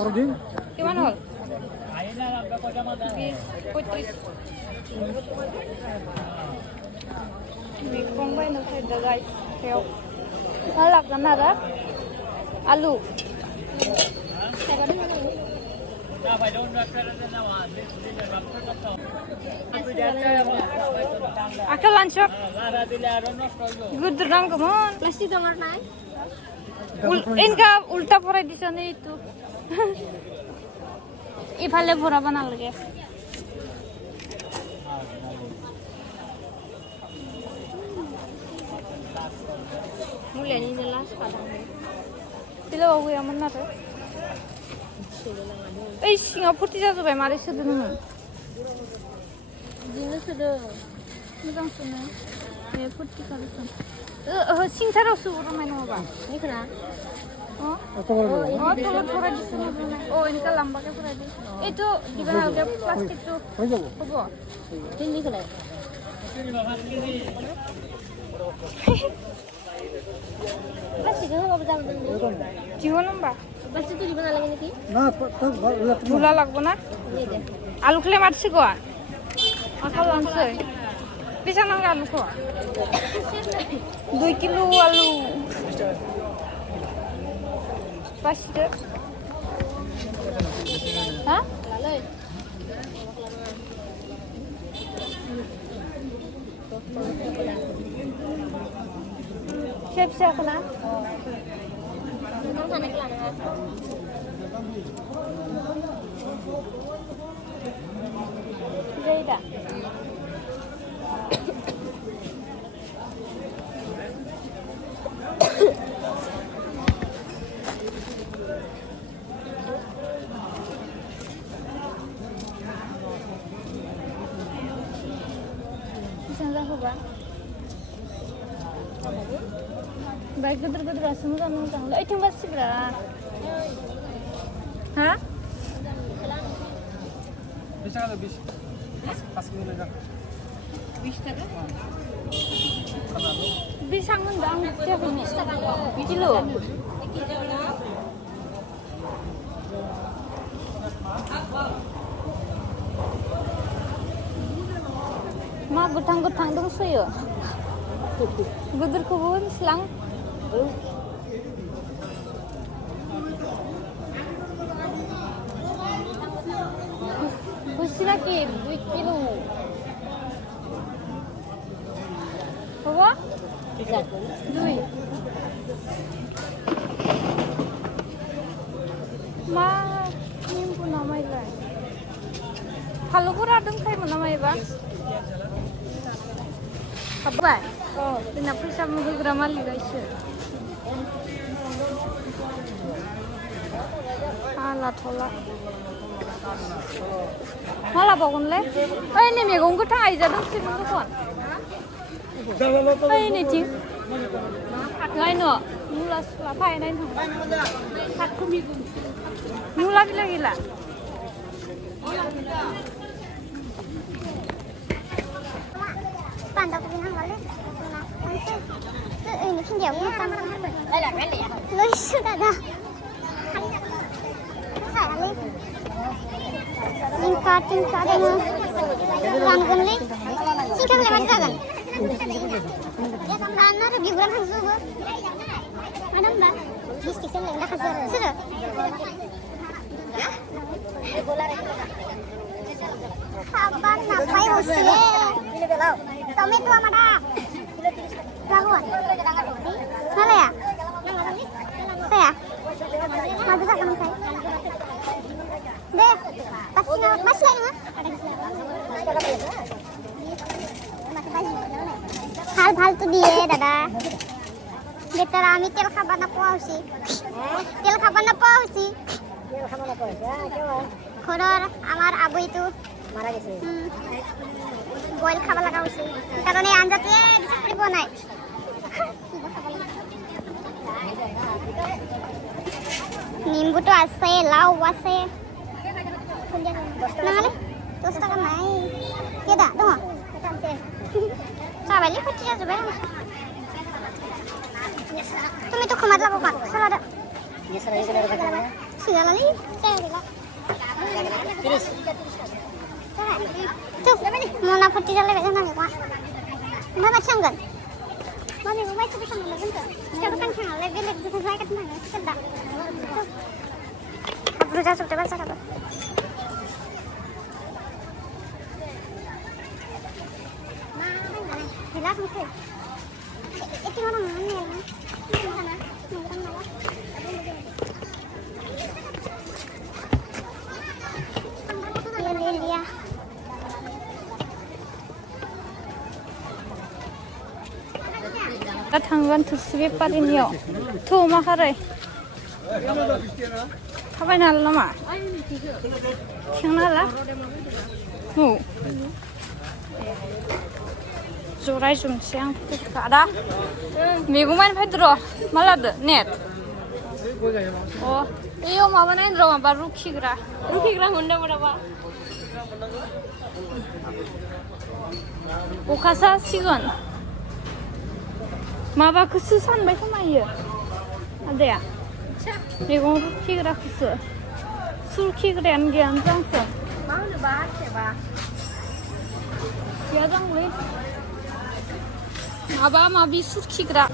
আৰু দিম কিমান হ'ল 20 Kongbai no say the guys help. Malak ganara. Alu. Akal lunch. Good rang come on. Plastic tomar nai. इनका उल्टा भरा दिशा नहीं तो इफाले भरा बना लगे मुले नहीं नला स्कादा पिलो बाबू यार मन्ना तो ऐ सिंगापुर ती जाजोबाय मारै सोदो नोङो दिनो सोदो मोजां सोनो ए फुर्ति खालामसन सिंथाराव सुबुरनाय नङाबा निखोना तोला थोड़ा दिसनो ओ इनका लंबा के पूरा दे ए तो दिबा के प्लास्टिक तो हो जाबो हबो दिननि खलाय प्लास्टिक होबाबो जागोन जिहो नम्बा प्लास्टिक दिबा ना लागे नेকি ना मुला लागबो ना आलु खले मारसिगो आखाल लांसै बेसां नांगौ आलुखौ 2 किलो आलु Pasti. Hah? Lalai. Siap-siap kena. Memang sana kelana. Zaida. Baik gedor-gedor asam kamu tahu. Itu masih berapa? Hah? Bisa kalau bis pas kilo lagi. Bis tak? Bisa ngundang setiap ini. Kilo. Ma gutang-gutang dong suyo. Gudur kebun selang. Busi lagi 2 kilo. Apa? Bisa. 2. Ma, ini pun namai lah. Kalau kurang dong saya mau namai ba? Apa? Oh, kenapa sama gue gramal guys? Alah thola. Malah bangun le. Ini megang gutang aja dong sih bukan. Ini cing. Lain no. Mula apa ini thang. Satu minggu. Mula gila. Pandang ke pinang kali. Ini kinjau kan. Luis sudah dah. Tingkat dengan kan geli. Tingkat lewat jalan. Ya kan anak ribuan hasil. Ada mbak. Mistik sih enggak hasil. Sudah. Kapan napai usia? Tomi tua mana? Lakuan. Mana ya? Saya. Maju tak kamu saya? Deh, masih lagi mah? Hal tuh dia, dada. Better ami tel kapan apa sih? Tel kapan apa sih? Tel kapan apa sih? Horor, amar abu itu. Marah gitu. Boil খাবার লাগা হইছে কারণ এই আঞ্জাতে কিছু করিব নাই নিম্বুটো আছে লাউ আছে নালে 10 টাকা নাই কেডা দম সাবাইলে ফটি যাবে তুমি তো খমাত লাগো কাট সালাদা segala nih. Tuh, mau nafas di dalam betul nggak pak? Mana canggan? Mana mau main seperti canggan betul? Coba kan canggan, lebih lebih sesuai kan mana? Sudah. Aku udah sudah baca apa? Jelas mungkin. Itu orang mana ya? Mana? Orang mana? Dia. 나 당근 두수비 빠리니요. 투마 하래. 타바이 날라마. 튀어나라. 오. 조라이 좀 시ang 가라. 미국만 패들어. 말라드 넷. 이거 마마나 들어가 봐 루키그라. 루키그라 혼자 물어봐. 오카사 시건. 마바 그 수산 왜 그만이야? 안돼야. 이거 루키그라 그스. 술키그라 안게 안 장서. 마우는 바하체 봐. 야장리. 마바 마비 술키그라.